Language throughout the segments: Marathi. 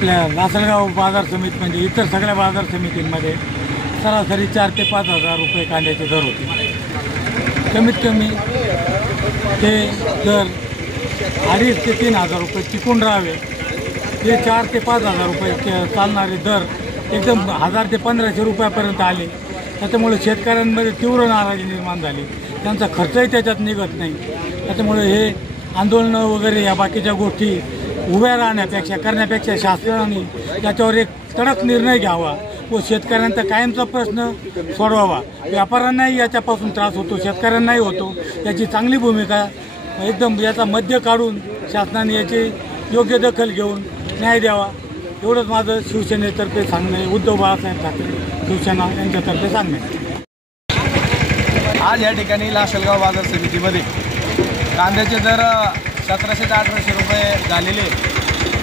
आपल्या लासलगाव बाजार समिती म्हणजे इतर सगळ्या बाजार समितींमध्ये सरासरी 4 ते 5 हजार रुपये कांद्याचे दर होते। कमीत कमी ते दर 2.5 ते 3 हजार रुपये टिकून राहावे। हे 4 ते 5 हजार रुपये चालणारे दर एकदम 1000 ते 1500 रुपयापर्यंत आले। त्याच्यामुळे शेतकऱ्यांमध्ये तीव्र नाराजी निर्माण झाली, त्यांचा खर्चही त्याच्यात निघत नाही। त्याच्यामुळे हे आंदोलनं वगैरे या बाकीच्या गोष्टी उभ्या करण्यापेक्षा शासनाने याच्यावर एक कडक निर्णय घ्यावा व शेतकऱ्यांचा कायमचा प्रश्न सोडवावा। व्यापाऱ्यांनाही याच्यापासून त्रास होतो, शेतकऱ्यांनाही होतो। याची चांगली भूमिका एकदम याचा मध्य काढून शासनाने याची योग्य दखल घेऊन न्याय द्यावा, एवढंच माझं शिवसेनेतर्फे सांगणे, उद्धव बाळासाहेब ठाकरे शिवसेना यांच्यातर्फे सांगणे। आज या ठिकाणी लासलगाव बाजार समितीमध्ये कांद्याचे दर 1700 ते 1800 रुपये झालेले।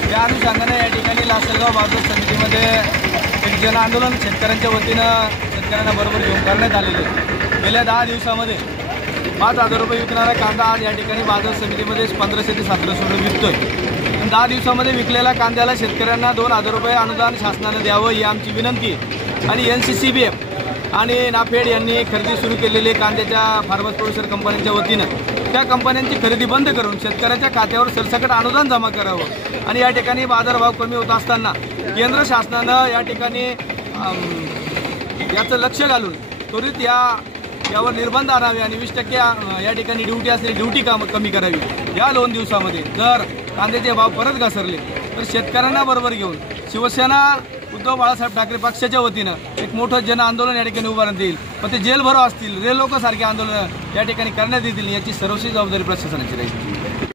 त्या अनुषंगाने या ठिकाणी लासलगाव बाजार समितीमध्ये एक जन आंदोलन शेतकऱ्यांच्या वतीनं शेतकऱ्यांना बरोबर घेऊन करण्यात आलेले। गेल्या 10 दिवसामध्ये 5000 रुपये विकणारा कांदा आज या ठिकाणी बाजार समितीमध्ये 1500 ते 1700 रुपये विकतोय। 10 दिवसामध्ये विकलेल्या कांद्याला शेतकऱ्यांना 2000 रुपये अनुदान शासनाने द्यावं ही आमची विनंती। आणि NCCBF आणि नाफेड यांनी खरेदी सुरू केलेली कांद्याच्या फार्मर्स प्रोड्युसर कंपन्यांच्या वतीनं त्या कंपन्यांची खरेदी बंद करून शेतकऱ्याच्या खात्यावर सरसकट अनुदान जमा करावं। आणि या ठिकाणी बाजारभाव कमी होत असताना केंद्र शासनानं या ठिकाणी याचं लक्ष घालून त्वरित यावर निर्बंध आणावे आणि 20% या ठिकाणी ड्युटी असलेली ड्युटी कमी करावी। या 2 दिवसामध्ये जर कांद्याचे भाव परत घसरले तर शेतकऱ्यांना बरोबर घेऊन शिवसेना उद्धव बाळासाहेब ठाकरे पक्षाच्या वतीनं एक मोठं जन आंदोलन या ठिकाणी उभारण्यात येईल। पण ते जेल भरो असतील, रेल लोकसारखे आंदोलन या ठिकाणी करण्यात येतील, याची सर्वस्वी जबाबदारी प्रशासनाची राहील।